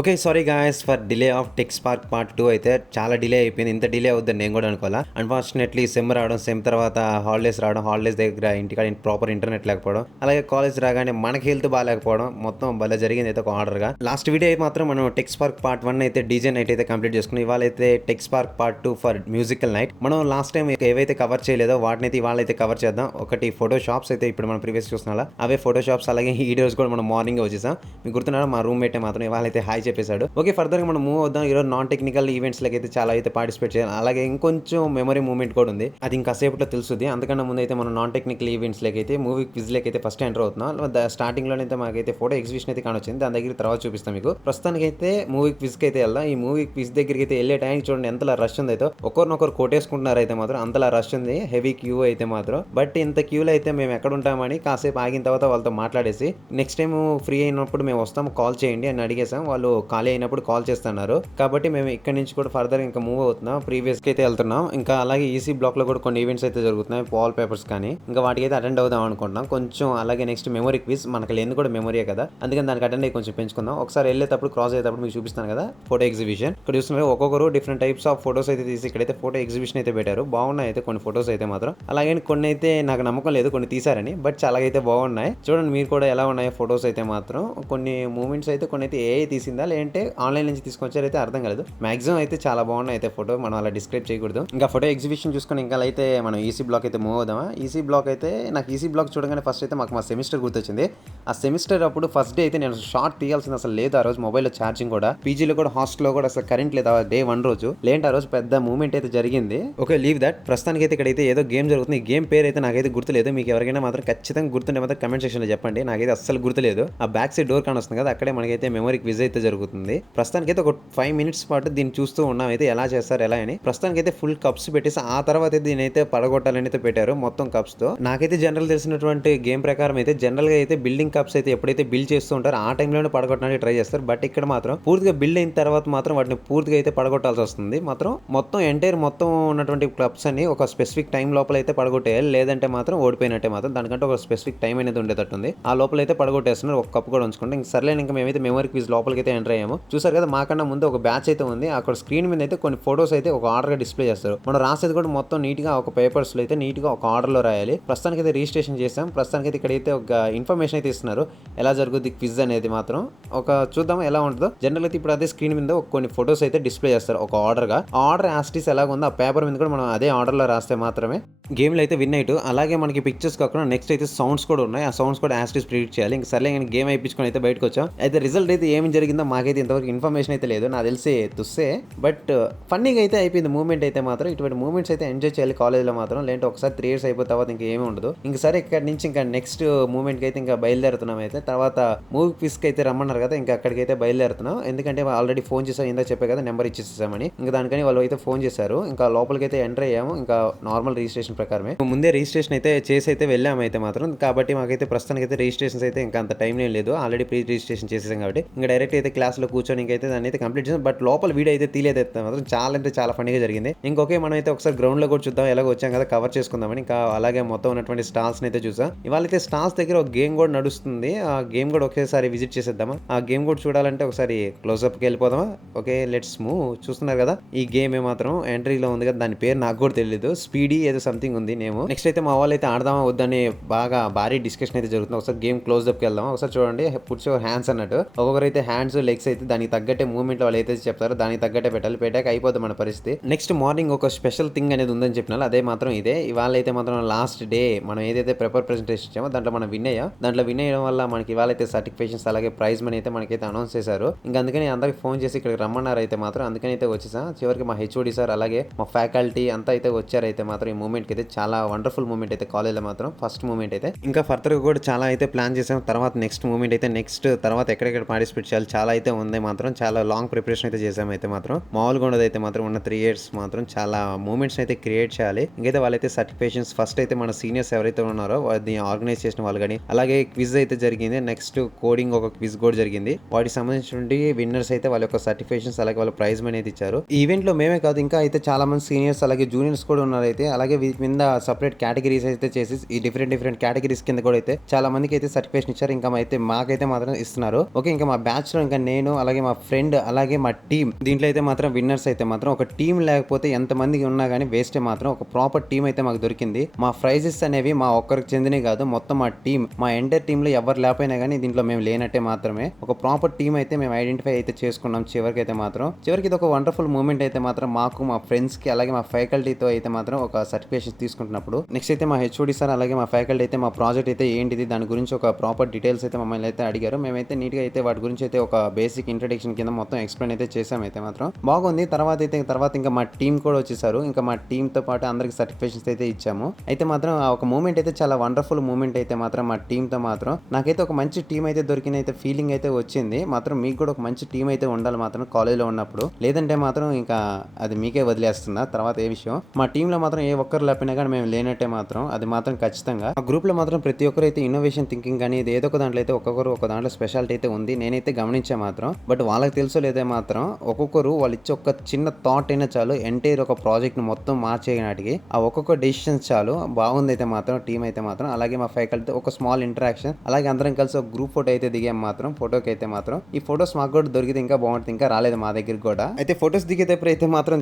Okay. Sorry guys for delay of tech spark part 2 అయితే చాలా delay అయిపోయింది. ఇంత డిలే అవుద్దని నేను కూడా అనుకోలా. అన్‌ఫార్చునేట్‌లీ సెమ్ రావడం, సెమ్ తర్వాత హాలిడేస్ రావడం, హాలిడేస్ దగ్గర ఇంటికాడ ప్రాపర్ ఇంటర్నెట్ లేకపోవడం, అలాగే కాలేజ్ రాగానే మనకి హెల్త్ బాలేకపోవడం మొత్తం భలే జరిగింది అయితే ఒక ఆర్డర్‌గా. లాస్ట్ వీడియో అయితే మాత్రం మనం టెక్ స్పార్క్ పార్ట్ 1 అయితే డీజే నైట్ అయితే కంప్లీట్ చేసుకున్నాం. ఇవాళైతే tech spark part 2 for musical night. మనం లాస్ట్ టైం ఏవైతే కవర్ చేయలేదో వాటినైతే ఇవాళైతే కవర్ చేద్దాం. ఒకటి ఫోటో షాప్స్ అయితే ఇప్పుడు మనం ప్రీవియస్ చూస్తున్నాం. అవే ఫోటో షాప్స్ అలాగే ఈ వీడియోస్ కూడా మనం మార్నింగే వచ్చేసాం. మీకు గుర్తున్నారా మా రూమ్‌మేటే మాత్రం ఇవాళైతే హాయ్ చెప్పేసాడు. ఓకే. ఫర్దర్‌గా మనం మూవ్ అవుదాం. ఈరోజు నాన్ టెక్నికల్ ఈవెంట్స్‌లకి అయితే చాలా అయితే పార్టిసిపేట్ చేయాలి. అలాగే ఇంకొంచెం మెమరీ మూవ్‌మెంట్ కూడా ఉంది. అది ఇంకా సేపట్లో తెలుస్తుంది. అంతకన్నా ముందు అయితే మనం నాన్ టెక్నికల్ ఈవెంట్స్‌లకి అయితే మూవీ క్విజ్‌లకి అయితే ఫస్ట్ ఎంటర్ అవుతున్నాం. స్టార్టింగ్‌లోనే అయితే మాకైతే ఫోటో ఎగ్జిబిషన్ అయితే కానొచ్చింది. దాని దగ్గర తర్వాత చూపిస్తాం మీకు. ప్రస్తుతానికైతే మూవీ క్విజ్‌కి అయితే వెళ్దాం. ఈ మూవీ క్విజ్ దగ్గరికి అయితే వెళ్ళే టైంకి చూడండి ఎంతలా రష్ ఉందో. ఒకరినొకరు కొట్టేసుకుంటున్నారు అయితే మాత్రం అంతలా రష్ ఉంది. హెవీ క్యూ అయితే మాత్రం. బట్ ఇంత క్యూలో అయితే మేము ఎక్కడ ఉంటామని కాసేపు ఆగిన తర్వాత వాళ్ళతో మాట్లాడేసి నెక్స్ట్ టైం ఫ్రీ అయినప్పుడు మేము వస్తాం కాల్ చేయండి అని అడిగేసాం. వాళ్ళు ఖాళీ అయినప్పుడు కాల్ చేస్తున్నారు. కాబట్టి మేము ఇక్కడ నుంచి కూడా ఫర్దర్ ఇంకా మూవ్ అవుతున్నాం. ప్రీవియస్కి అయితే వెళ్తున్నాం. ఇంకా అలాగే ఈసీ బ్లాక్ లో కూడా కొన్ని ఈవెంట్స్ అయితే జరుగుతున్నాయి. వాల్ పేపర్స్ కానీ ఇంకా వాటికి అయితే అటెండ్ అవుదాం అనుకుంటున్నాం. కొంచెం అలాగే నెక్స్ట్ మెమరీ క్విజ్ మనకి లేని కూడా మెమరీయే కదా, అందుకని దానికి అటెండ్ అయ్యి కొంచెం పెంచుకుందాం. ఒకసారి వెళ్ళేటప్పుడు క్రాస్ అయ్యేటప్పుడు మీకు చూపిస్తాను కదా ఫోటో ఎగ్జిబిషన్. ఇక్కడ చూస్తున్నారు ఒక్కొక్కరు డిఫరెంట్ టైప్స్ ఆఫ్ ఫోటోస్ అయితే తీసి ఇక్కడైతే ఫోటో ఎగ్జిబిషన్ అయితే పెట్టారు. బాగున్నాయి అయితే కొన్ని ఫోటోస్ అయితే మాత్రం. అలాగే కొన్ని అయితే నాకు నమ్మకం లేదు కొన్ని తీసారని, బట్ చాలా అయితే బాగున్నాయి. చూడండి మీరు కూడా ఎలా ఉన్నాయి ఫోటోస్ అయితే మాత్రం. కొన్ని మూమెంట్స్ అయితే కొన్ని అయితే ఏఐ తీసిందా లేదంటే ఆన్లైన్ నుంచి తీసుకొచ్చారు అయితే అర్థం కాలేదు. మాక్సిమం అయితే చాలా బాగున్నాయి అయితే ఫోటో, మనం అలా డిస్క్రైబ్ చేయకూడదు. ఇంకా ఫోటో ఎగ్జిబిషన్ చూసుకొని ఇంకా అయితే మనం ఈసీ బ్లాక్ అయితే మూవ్ అవుదామా. ఈసీ బ్లాక్ అయితే నాకు ఈసీ బ్లాక్ చూడగానే ఫస్ట్ అయితే మాకు మా సెమిస్టర్ గుర్తొచ్చింది. ఆ సెమిస్టర్ అప్పుడు ఫస్ట్ డే అయితే నేను షార్ట్ తీయాల్సింది అసలు లేదు. ఆ రోజు మొబైల్లో ఛార్జింగ్ కూడా, పీజీలో కూడా హాస్టల్లో కూడా అసలు కరెంట్ లేదు డే 1 రోజు. లేంటి ఆ రోజు పెద్ద మూవ్మెంట్ అయితే జరిగింది. Okay leave that. ప్రస్తుతానికి అయితే ఇక్కడైతే ఏదో గేమ్ జరుగుతుంది. ఈ గేమ్ పేరు అయితే నాకైతే గుర్తులేదు. మీకు ఎవరికైనా మాత్రం ఖచ్చితంగా గుర్తుండే మాత్రం కమెంట్ సెక్షన్ లో చెప్పండి. నాకైతే అస్సలు గుర్తులేదు. ఆ బ్యాక్ సైడ్ డోర్ కానొస్తుంది కదా, అక్కడే మనకైతే మెమరీ క్విజ్ అయితే జరుగుతుంది. ప్రస్తుతానికి అయితే ఒక 5 మినిట్స్ పాటు దీన్ని చూస్తూ ఉన్నాం అయితే ఎలా చేస్తారు ఎలా అని. ప్రస్తుతానికి అయితే ఫుల్ కప్స్ పెట్టేసి ఆ తర్వాత అయితే దీని అయితే పడగొట్టాలని అయితే పెట్టారు మొత్తం కప్స్ తో. నాకైతే జనరల్ తెలిసినటువంటి గేమ్ ప్రకారం అయితే జనరల్ గా అయితే బిల్డింగ్ కప్స్ అయితే ఎప్పుడైతే బిల్డ్ చేస్తూ ఉంటారో ఆ టైంలోనే పడగొట్టడానికి ట్రై చేస్తారు. బట్ ఇక్కడ మాత్రం పూర్తిగా బిల్డ్ అయిన తర్వాత మాత్రం వాటిని పూర్తిగా అయితే పడగొట్టాల్సి వస్తుంది. మాత్రం మొత్తం ఎంటైర్ మొత్తం ఉన్నటువంటి క్లబ్స్ అని ఒక స్పెసిఫిక్ టైం లోపల అయితే పడగొట్టేయాలి. లేదంటే మాత్రం ఓడిపోయినట్టే. మాత్రం దానికంటే ఒక స్పెసిఫిక్ టైం అనేది ఉండేటట్టుంది. ఆ లోపల అయితే పడగొట్టేస్తున్నారు. ఒక కప్ కూడా ఉంచుకుంటే ఇంక సర్లేని ఇంకా మేమైతే మెమరీ క్విజ్ లోపలికి అయితే ఎంటర్ అయ్యాము. చూసారు కదా మాకన్నా ముందు ఒక బ్యాచ్ అయితే ఉంది. అక్కడ స్క్రీన్ మీద అయితే కొన్ని ఫోటోస్ అయితే ఒక ఆర్డర్ గా డిస్ప్లే చేస్తారు. మనం రాసేది కూడా మొత్తం నీట్ గా ఒక పేపర్స్ లో అయితే నీట్ గా ఒక ఆర్డర్ లో రాయాలి. ప్రస్తుతానికి అయితే రిజిస్ట్రేషన్ చేసాం. ప్రస్తుతానికి అయితే ఇక్కడైతే ఒక ఇన్ఫర్మేషన్ అయితే ఇస్తున్నారు ఎలా జరుగుద్ది క్విజ్ అనేది మాత్రం. ఒక చూద్దాం ఎలా ఉంటుందో. జనరల్ అయితే ఇప్పుడు అదే స్క్రీన్ మీద కొన్ని ఫోటోస్ అయితే డిస్ప్లే చేస్తారు ఒక ఆర్డర్ గా. ఆర్డర్ యాస్టీస్ ఎలాగ ఉందో ఆ పేపర్ మీద కూడా మనం అదే ఆర్డర్ లో రాస్తే మాత్రమే గేమ్ లో అయితే విన్ అయిట్. అలాగే మనకి పిక్చర్స్ కాకుండా నెక్స్ట్ అయితే సౌండ్స్ కూడా ఉన్నాయి. ఆ సౌండ్స్ కూడా యాస్టీస్ ప్రిడిక్ట్ చేయాలి. ఇంకా సర్లే గేమ్ అయిపించుకొని అయితే బయటకు వచ్చాం. అయితే రిజల్ట్ అయితే ఏమి జరిగిందో మాకైతే ఇంతవరకు ఇన్ఫర్మేషన్ అయితే లేదు. నాకు తెలిసి తుస్సే. బట్ ఫన్నీగా అయితే అయిపోయింది మూమెంట్ అయితే మాత్రం. ఇటువంటి మూమెంట్స్ అయితే ఎంజాయ్ చేయాలి కాలేజ్లో మాత్రం. లేదంటే ఒకసారి 3 ఇయర్స్ అయిపోయిన తర్వాత ఇంకా ఏమీ ఉండదు. ఇంకా సరే ఇక్కడ నుంచి ఇంకా నెక్స్ట్ మూమెంట్కి అయితే ఇంకా బయలుదేరుతున్నాం అయితే. తర్వాత మూవీ క్విజ్కి అయితే రమ్మన్నారు కదా, ఇంకా అక్కడికి అయితే బయలుదేరుతున్నాం. ఎందుకంటే ఆల్రెడీ ఫోన్ చేసాం, ఇందా చెప్పే కదా నెంబర్ ఇచ్చేసామని. ఇంకా దానికని వాళ్ళు అయితే ఫోన్ చేశారు. ఇంకా లోపలికి అయితే ఎంటర్ అయ్యాము. ఇంకా నార్మల్ రిజిస్ట్రేషన్ ప్రకారమే ముందే రిజిస్ట్రేషన్ అయితే చేసి అయితే వెళ్ళాము అయితే మాత్రం. కాబట్టి మాకైతే ప్రస్తుతానికి అయితే రిజిస్ట్రేషన్స్ అయితే ఇంకా అంత టైం ఏం లేదు. ఆల్రెడీ ప్రీ రిజిస్ట్రేషన్ చేసేసాం కాబట్టి ఇంకా డైరెక్ట్ అయితే క్లాస్లో కూర్చొని ఇంకైతే దాన్ని అయితే కంప్లీట్ చేసాం. బట్ లోపల వీడియో అయితే తీయలేదు అయితే మాత్రం. చాలా అంటే చాలా ఫన్నీగా జరిగింది. ఇంకొకే మనం అయితే ఒకసారి గ్రౌండ్ లో కూడా చూద్దాం, ఎలాగో వచ్చాం కదా కవర్ చేసుకుందామని. ఇంకా అలాగే మొత్తం ఉన్నటువంటి స్టాల్స్ అయితే చూసాం. ఇవాళ అయితే స్టాల్స్ దగ్గర ఒక గేమ్ కూడా నడుస్తుంది. ఆ గేమ్ కూడా ఒకేసారి విజిట్ చేసేద్దామా. ఆ గేమ్ కూడా చూడాలంటే ఒకసారి క్లోజ్అప్కి వెళ్ళిపోదామా. Okay let's move. చూస్తున్నారు కదా ఈ గేమ్ మాత్రం ఎంట్రీలో ఉంది కదా, దాని పేరు నాకు కూడా తెలియదు. స్పీడీ ఏదో సంథింగ్ ఉంది నేమ్. నెక్స్ట్ అయితే మా వాళ్ళు అయితే ఆడదామా వద్దని బాగా భారీ డిస్కషన్ అయితే జరుగుతుంది. ఒకసారి గేమ్ క్లోజ్అప్కి వెళ్దామా. ఒకసారి చూడండి పుట్స్ యువర్ హ్యాండ్స్ అన్నట్టు. ఒక్కొక్కరైతే హ్యాండ్స్ లెగ్స్ అయితే దానికి తగ్గట్టే మూవ్మెంట్ వాళ్ళు అయితే చెప్తారు, దానికి తగ్గట్టే పెట్టాలి. పెట్టాక అయిపోతుంది మన పరిస్థితి. నెక్స్ట్ మార్నింగ్ ఒక స్పెషల్ థింగ్ అనేది ఉందని చెప్పినా అదే మాత్రం ఇదే. ఇవాళ అయితే మాత్రం లాస్ట్ డే మనం ఏదైతే పేపర్ ప్రెజెంటేషన్ ఇచ్చామో దాంట్లో మనం విన్ అయ్యాం. దాంట్లో విన్ అయ్యడం వల్ల మనకి ఇవాళ అయితే సర్టిఫికేషన్స్ అలాగే ప్రైజ్ మనీ అయితే మనకైతే అనౌన్స్ చేశారు. ఇంకా అందుకని అందరికి ఫోన్ చేసి ఇక్కడికి రమ్మన్నారు అయితే మాత్రం. అందుకని అయితే వచ్చేసాం. చివరికి మా హెచ్ఓడి సార్ అలాగే మా ఫ్యాకల్టీ అంతా అయితే వచ్చారైతే మాత్రం. ఈ మూమెంట్కి అయితే చాలా వండర్ఫుల్ మూమెంట్ అయితే కాలేజ్లో మాత్రం ఫస్ట్ మూమెంట్ అయితే. ఇంకా ఫర్దర్గా కూడా చాలా అయితే ప్లాన్ చేసాం. తర్వాత నెక్స్ట్ మూమెంట్ అయితే నెక్స్ట్ తర్వాత ఎక్కడెక్కడ పార్టిసిపేట్ చేయాలి చాలా అయితే ఉంది మాత్రం. చాలా లాంగ్ ప్రిపరేషన్ అయితే చేసాం అయితే మాత్రం. మామూలుగా ఉండదు అయితే మాత్రం. ఉన్న 3 ఇయర్స్ మాత్రం చాలా మూమెంట్స్ అయితే క్రియేట్ చేయాలి. ఇంకైతే వాళ్ళైతే సర్టిఫికేషన్స్ ఫస్ట్ అయితే మన సీనియర్స్ ఎవరైతే ఉన్నారో వాటిని ఆర్గనైజ్ చేసిన వాళ్ళు కానీ, అలాగే క్విజ్ అయితే జరిగింది. నెక్స్ట్ కోడింగ్ ఒక క్విజ్ కూడా జరిగింది. వాటికి సంబంధించిన విన్నర్స్ అయితే వాళ్ళ యొక్క సర్టిఫికేషన్స్ అలాగే వాళ్ళ ప్రైజ్ మనీ అయితే ఇచ్చారు. ఈ ఈవెంట్ లో మేమే కాదు ఇంకా అయితే చాలా మంది సీనియర్స్ అలాగే జూనియర్స్ కూడా ఉన్నారు అయితే. అలాగే వీటి మీద సపరేట్ కేటగిరీస్ అయితే చేసి ఈ డిఫరెంట్ కేటగిరీస్ కింద కూడా అయితే చాలా మందికి అయితే సర్టిఫికేషన్ ఇచ్చారు. ఇంకా అయితే మాకైతే మాత్రం ఇస్తున్నారు. ఓకే ఇంకా మా బ్యాచ్ లో ఇంకా ఇంకా నేను అలాగే మా ఫ్రెండ్ అలాగే మా టీం దీంట్లో అయితే మాత్రం విన్నర్స్ అయితే మాత్రం ఒక టీం లేకపోతే ఎంతమంది ఉన్నా కానీ వేస్టే మాత్రం ఒక ప్రాపర్ టీం అయితే మాకు దొరికింది. మా ప్రైజెస్ అనేవి మా ఒక్కరికి చెందినవి కాదు, మొత్తం మా టీం మా ఎంటైర్ టీమ్ లో ఎవరు లేకపోయినా కానీ దీంట్లో మేము లేనట్టే మాత్రమే. ఒక ప్రాపర్ టీం అయితే మేము ఐడెంటిఫై అయితే చేసుకున్నాం చివరికి అయితే మాత్రం. చివరికి ఇది ఒక వండర్ఫుల్ మూమెంట్ అయితే మాత్రం మాకు మా ఫ్రెండ్స్ కి అలాగే మా ఫ్యాకల్టీతో అయితే మాత్రం ఒక సర్టిఫికేషన్ తీసుకుంటున్నప్పుడు. నెక్స్ట్ అయితే మా హెచ్ఓడి సార్ అలాగే మా ఫ్యాకల్టీ అయితే మా ప్రాజెక్ట్ అయితే ఏంటిది దాని గురించి ఒక ప్రాపర్ డీటెయిల్స్ అయితే మమ్మల్ని అయితే అడిగారు. మేమైతే నీట్ గా అయితే వాటి గురించి అయితే ఒక బేసిక్ ఇంట్రడక్షన్ కింద మొత్తం ఎక్స్ప్లెయిన్ అయితే చేసాం అయితే మాత్రం. బాగుంది. తర్వాత ఇంకా మా టీం కూడా వచ్చేసారు. ఇంకా మా టీం తో పాటు అందరికి సర్టిఫికేషన్స్ అయితే ఇచ్చాము. అయితే మాత్రం ఆ ఒక మూమెంట్ అయితే చాలా వండర్ఫుల్ మూమెంట్ అయితే మాత్రం మా టీమ్ తో మాత్రం. నాకైతే ఒక మంచి టీం అయితే దొరికిన అయితే ఫీలింగ్ అయితే వచ్చింది. మాత్రం మీకు కూడా ఒక మంచి టీం అయితే ఉండాలి మాత్రం కాలేజ్ లో ఉన్నప్పుడు. లేదంటే మాత్రం ఇంకా అది మీకే వదిలేస్తున్నా. తర్వాత ఏ విషయం మా టీమ్ లో మాత్రం ఏ ఒక్కరు లేకపోయినా కానీ మేము లేనట్టే మాత్రం అది మాత్రం ఖచ్చితంగా. ఆ గ్రూప్ లో మాత్రం ప్రతి ఒక్కరు అయితే ఇన్నోవేషన్ థింకింగ్ కానీ ఇది ఏదో ఒక దాంట్లో అయితే ఒక్కొక్కరు ఒక దాంట్లో స్పెషాలిటీ అయితే ఉంది. నేనైతే గమనించా మాత్రం. బట్ వాళ్ళకి తెలుసో లేదే మాత్రం ఒక్కొక్కరు వాళ్ళు ఇచ్చే ఒక చిన్న థాట్ అయినా చాలు ఎంటైర్ ఒక ప్రాజెక్ట్ ని మొత్తం మార్చేయడానికి ఆ ఒక్కొక్క డెసిషన్స్ చాలు. బాగుంది అయితే మాత్రం టీం అయితే మాత్రం. అలాగే మా ఫ్యాకల్టీ ఒక స్మాల్ ఇంటరాక్షన్ అలాగే అందరం కలిసి ఒక గ్రూప్ ఫోటో అయితే దిగాం మాత్రం. ఫోటోకి అయితే మాత్రం ఈ ఫొటోస్ మాకు కూడా దొరికితే ఇంకా బాగుంటుంది. ఇంకా రాలేదు మా దగ్గరికి కూడా. అయితే ఫొటోస్ దిగేటప్పుడు అయితే మాత్రం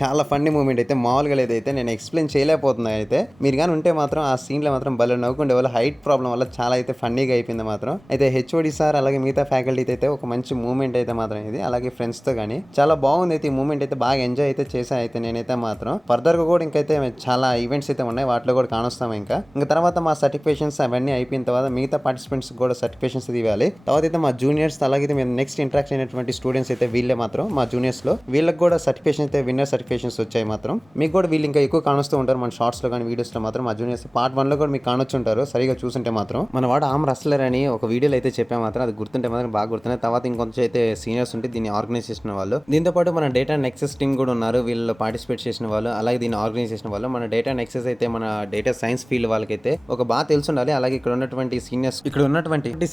చాలా ఫన్నీ మూమెంట్ అయితే మామూలుగా లేదైతే నేను ఎక్స్ప్లెయిన్ చేయలేకపోతున్నా. అయితే మీరు కానీ ఉంటే మాత్రం ఆ సీన్ లో మాత్రం భలే నవ్వుకుండే వాళ్ళు. హైట్ ప్రాబ్లం వల్ల చాలా అయితే ఫన్నీగా అయిపోయింది మాత్రం. అయితే హెచ్ఓడి సార్ అలాగే మిగతా ఫ్యాకల్టీ అయితే ఒక మంచి మూమెంట్ అయితే మాత్రం ఇది. అలాగే ఫ్రెండ్స్ తో కానీ చాలా బాగుంది అయితే ఈ మూమెంట్ అయితే బాగా ఎంజాయ్ అయితే చేసా అయితే నేనైతే మాత్రం. ఫర్దర్ గా కూడా ఇంకైతే చాలా ఈవెంట్స్ అయితే ఉన్నాయి వాటిలో కూడా కానొస్తాం. ఇంకా తర్వాత మా సర్టిఫికేషన్స్ అవన్నీ అయిపోయిన తర్వాత మిగతా పార్టిసిపెంట్స్ కూడా సర్టిఫికేషన్స్ ఇవ్వాలి. తర్వాత అయితే మా జూనియర్స్ అలాగే మేము నెక్స్ట్ ఇంటరాక్షన్ అయినటువంటి స్టూడెంట్స్ అయితే వీళ్ళే మాత్రం మా జూనియర్స్ లో వీళ్ళకి కూడా సర్టిఫికేషన్ అయితే విన్నర్ సర్టిఫికేషన్స్ వచ్చాయి మాత్రం. మీకు కూడా వీళ్ళు ఇంకా ఎక్కువ కానొస్తూ ఉంటారు మన షార్ట్స్ లో కానీ వీడియోస్ లో మాత్రం. మా జూనియర్స్ పార్ట్ 1 లో కూడా మీకు కానొచ్చు ఉంటారు సరిగా చూసుంటే మాత్రం. మన వాడు ఆమ్ రస్లర్ అని ఒక వీడియోలో అయితే చెప్పా మాత్రం. అది గుర్తుంటే మాత్రం బాగా గుర్తున్నాయి. తర్వాత ఇంకొంచెం అయితే సీనియర్స్ ఉంటే దీన్ని ఆర్గనైజ్ చేసిన వాళ్ళు. దీంతో పాటు మన డేటా నెక్సెస్ టీమ్ కూడా ఉన్నారు. వీళ్ళు పార్టిసిపేట్ చేసిన వాళ్ళు అలాగే దీన్ని ఆర్గనైజ్ చేసిన వాళ్ళు. మన డేటా నెక్సెస్ అయితే మన డేటా సైన్స్ ఫీల్డ్ వాళ్ళకైతే ఒక బాగా తెలిసి ఉండాలి. అలాగే ఇక్కడ ఉన్నటువంటి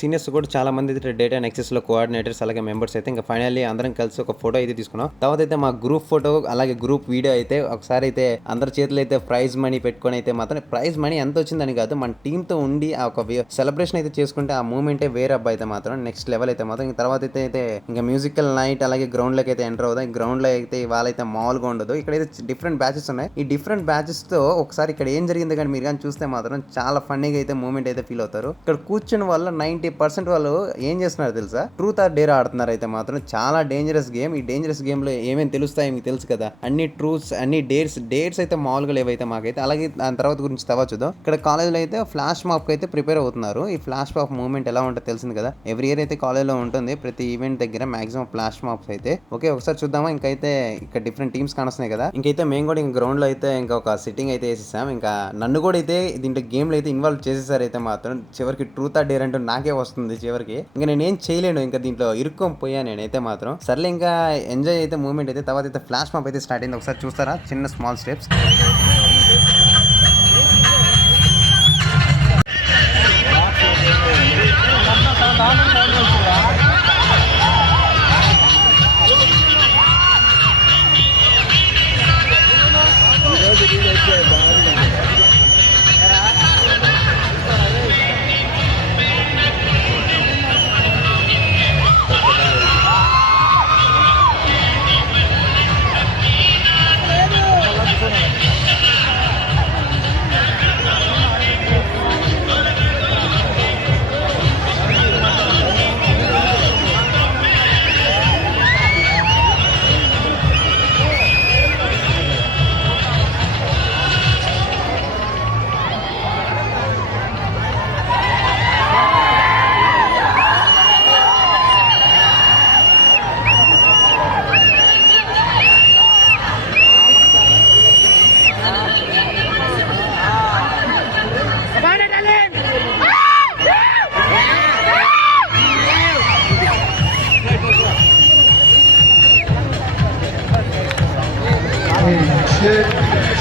సీనియర్స్ కూడా చాలా మంది డేటా నెక్సెస్ లో కోఆర్డినేటర్స్ అలాగే మెంబర్స్ అయితే ఇంకా ఫైనల్లీ అందరం కలిసి ఒక ఫోటో అయితే తీసుకున్నాం. తర్వాత అయితే మా గ్రూప్ ఫోటో అలాగే గ్రూప్ వీడియో అయితే ఒకసారి అయితే అందరి చేతులు అయితే ప్రైజ్ మనీ పెట్టుకొని అయితే మాత్రం ప్రైజ్ మనీ ఎంత వచ్చిందని కాదు మన టీమ్ తో ఉండి ఆ ఒక సెలబ్రేషన్ అయితే చేసుకుంటే ఆ మూమెంట్ వేరే అబ్బాయి అయితే మాత్రం నెక్స్ట్ లెవెల్ అయితే మాత్రం. తర్వాత అయితే ఇంకా మ్యూజికల్ నైట్ అలాగే గ్రౌండ్ లోకి అయితే ఎంటర్ అవుతాం. గ్రౌండ్ లో అయితే వాళ్ళైతే మామూలుగా ఉండదు. ఇక్కడైతే డిఫరెంట్ బ్యాచెస్ ఉన్నాయి. ఈ డిఫరెంట్ బ్యాచెస్ తో ఒకసారి ఇక్కడ ఏం జరిగింది కానీ మీరు కానీ చూస్తే మాత్రం చాలా ఫన్నీగా అయితే మూమెంట్ అయితే ఫీల్ అవుతారు. ఇక్కడ కూర్చున్న వల్ల 90% వాళ్ళు ఏం చేస్తున్నారు తెలుసా, ట్రూత్ ఆర్ డేర్ ఆడుతున్నారు అయితే మాత్రం. చాలా డేంజరస్ గేమ్. ఈ డేంజరస్ గేమ్ లో ఏమేమి తెలుస్తాయి మీకు తెలుసు కదా. అన్ని ట్రూత్స్ అన్ని డేట్స్ అయితే మామూలుగా లేవైతే మాకైతే. అలాగే దాని తర్వాత గురించి తర్వాత చూద్దాం. ఇక్కడ కాలేజ్ లో అయితే ఫ్లాష్ మాప్ అయితే ప్రిపేర్ అవుతున్నారు. ఈ ఫ్లాష్ మాప్ మూమెంట్ ఎలా ఉంటుందో తెలిసింది కదా. ఎవ్రీ ఇయర్ అయితే కాలేజ్ లో ఉంటుంది. ప్రతి ఈవెంట్ దగ్గర మాక్సిమం ఫ్లాష్ మాప్స్ అయితే. ఓకే ఒకసారి చూద్దామా. ఇంకైతే ఇక్కడ డిఫరెంట్ టీమ్స్ కానొస్తున్నాయి కదా. ఇంకైతే మేము కూడా ఇంకా గ్రౌండ్ లో అయితే ఇంకా ఒక సిట్టింగ్ అయితే వేసేసాం. ఇంకా నన్ను కూడా అయితే దీంట్లో గేమ్ లో అయితే ఇన్వాల్వ్ చేసేసారు అయితే మాత్రం. చివరికి ట్రూత్ ఆర్ డేర్ అంటూ నాకే వస్తుంది చివరికి. ఇంకా నేనేం చేయలేను. ఇంకా దీంట్లో ఇరుక్కొని పోయా నేనైతే మాత్రం. సర్లే ఇంకా ఎంజాయ్ అయితే మూమెంట్ అయితే. తర్వాత అయితే ఫ్లాష్ మాప్ అయితే స్టార్ట్ అయింది. ఒకసారి చూస్తారా చిన్న స్మాల్ స్టెప్స్.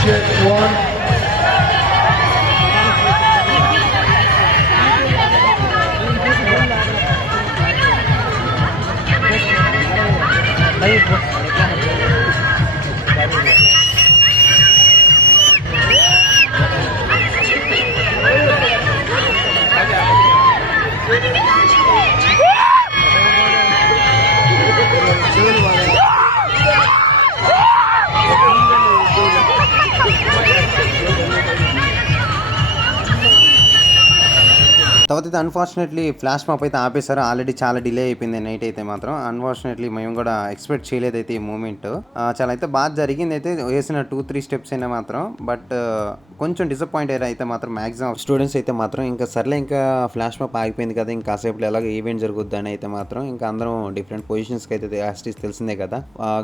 Check one. తర్వాత అయితే అన్ఫార్చునేట్లీ ఫ్లాష్ మాప్ అయితే ఆపేశారు. ఆల్రెడీ చాలా డిలే అయిపోయింది నైట్ అయితే మాత్రం. అన్ఫార్చునేట్లీ మేము కూడా ఎక్స్పెక్ట్ చేయలేదు అయితే ఈ మూమెంట్. చాలా అయితే బాగా జరిగింది అయితే వేసిన 2-3 స్టెప్స్ అయినా మాత్రం. బట్ కొంచెం డిసప్పాయింట్ అయ్యారు అయితే మాత్రం మ్యాక్సిమం స్టూడెంట్స్ అయితే మాత్రం. ఇంకా సర్లే ఇంకా ఫ్లాష్ మాప్ ఆగిపోయింది కదా, ఇంకా కాసేపు ఎలాగో ఈవెంట్ జరుగుద్ది అని అయితే మాత్రం ఇంకా అందరం డిఫరెంట్ పొజిషన్స్కి అయితే యాస్టీస్ తెలిసిందే కదా,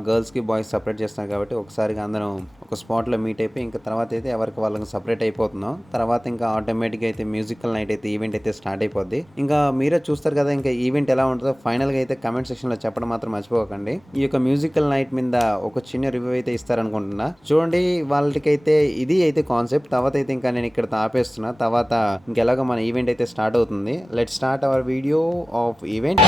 గర్ల్స్కి బాయ్స్ సపరేట్ చేస్తున్నారు కాబట్టి ఒకసారిగా అందరం ఒక స్పాట్లో మీట్ అయిపోయి ఇంకా తర్వాత అయితే ఎవరికి వాళ్ళకి సపరేట్ అయిపోతున్నాం. తర్వాత ఇంకా ఆటోమేటిక్గా అయితే మ్యూజికల్ నైట్ అయితే ఈవెంట్ అయితే స్టార్ట్ అయిపోద్ది. ఇంకా మీరే చూస్తారు కదా ఇంకా ఈవెంట్ ఎలా ఉంటుందో ఫైనల్గా అయితే కమెంట్ సెక్షన్లో చెప్పడం మాత్రం మర్చిపోకండి. ఈ యొక్క మ్యూజికల్ నైట్ మీద ఒక చిన్న రివ్యూ అయితే ఇస్తారనుకుంటున్నా. చూడండి వాళ్ళకైతే ఇది అయితే కాన్సెప్ట్. తర్వాత అయితే ఇంకా నేను ఇక్కడ ఆపేస్తున్నా. తర్వాత ఇంకెలాగో మన ఈవెంట్ అయితే స్టార్ట్ అవుతుంది. Let start our video of event.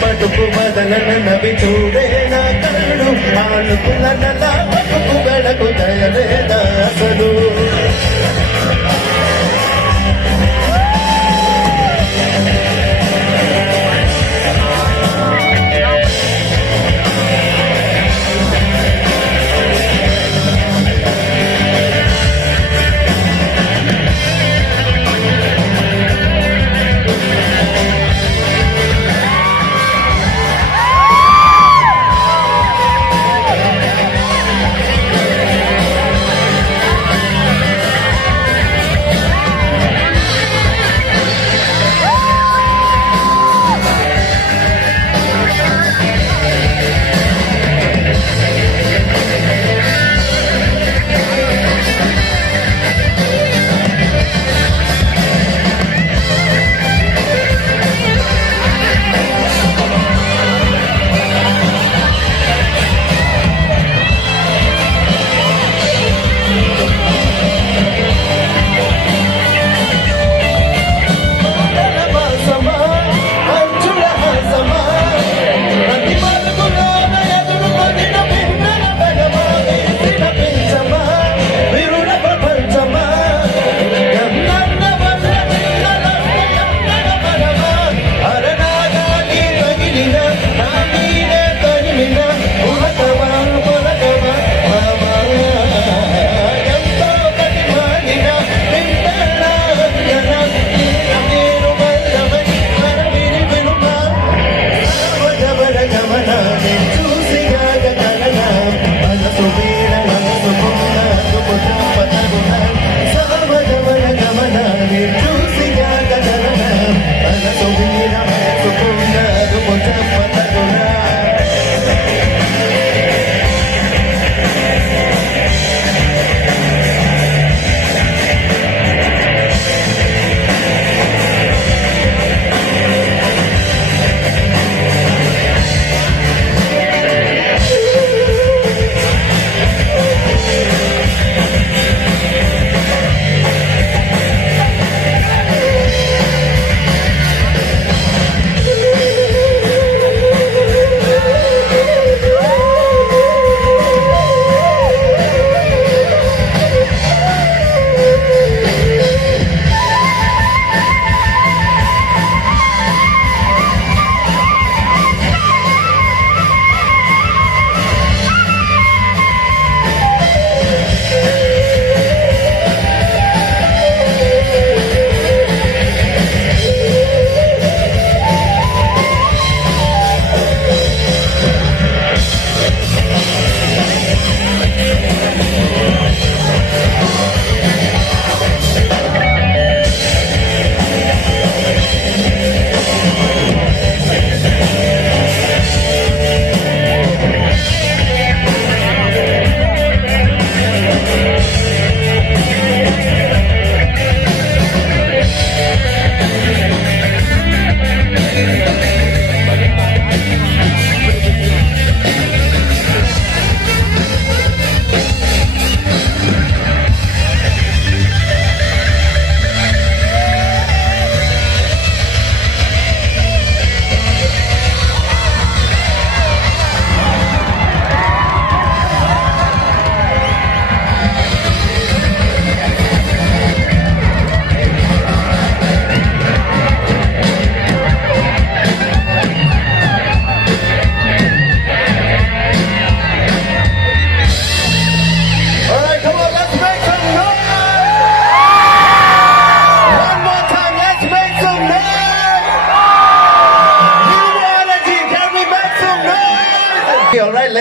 పట్టుకు బదలన నవి చూడే నా కళ్ళు ఆనుకున్న నలా పట్టుకు గడకు దయలేదా అసలు.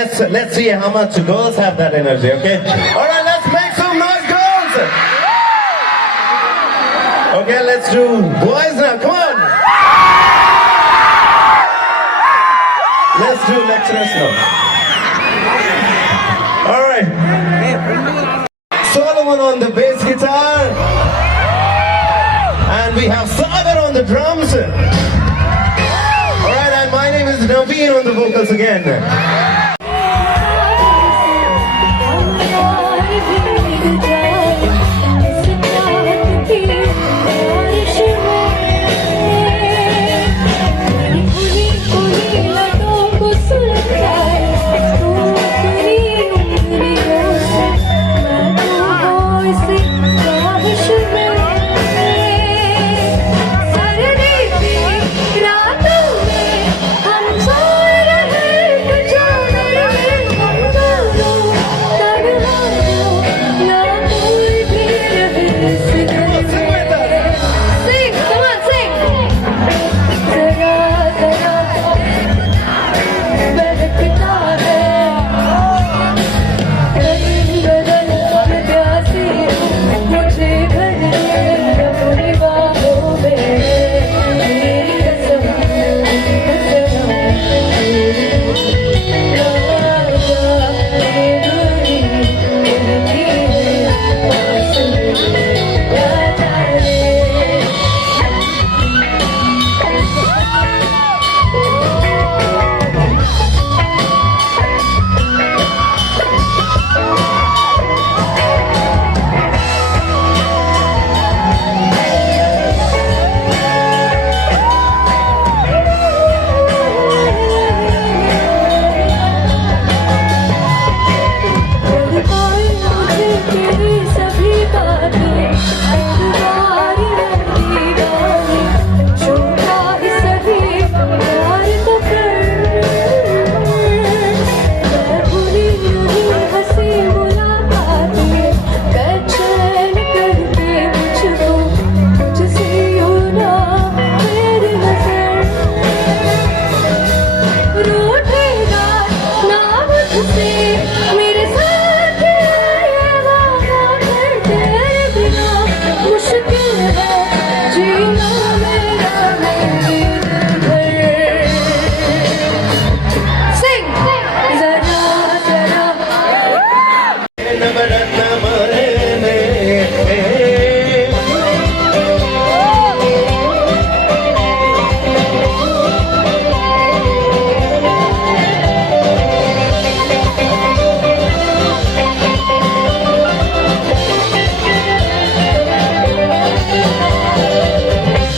let's see how much girls have that energy, okay? All right, let's make some noise, girls. Okay, let's do boys now. Come on. Let's do lecturers now. All right. Solomon on the bass guitar, and we have Sagar on the drums. All right, and my name is Naveen on the vocals again.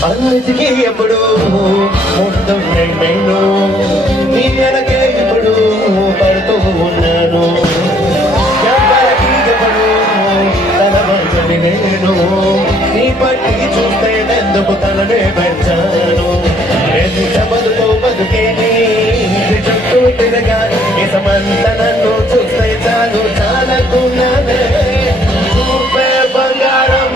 అన్నిటికీ ఎప్పుడు మొత్తం నేను నీ వెనకే ఇప్పుడు పడుతూ ఉన్నాను ఎవరికి ఎప్పుడు తన మంచని నేను నీ పట్టి చూస్తే ఎందుకు తననే పెంచాను ఎంత బతుకో బతుకేని చుట్టూ తిరగాలి ఇసమంత నన్ను చూస్తే చాలు చాలకున్నానే చూపే బంగారం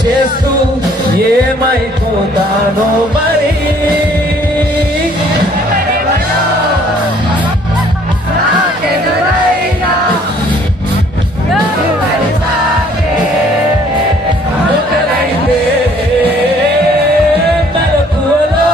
చేస్తూ ఏమైపోతానో మరి మొదలైందే మెలకువలో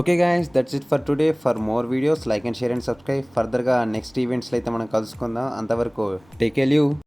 okay guys, that's it for today. For more videos like and share and subscribe. ఫర్దర్గా నెక్స్ట్ ఈవెంట్స్లో అయితే మనం కలుసుకుందాం. అంతవరకు టేక్ కేర్ యూ.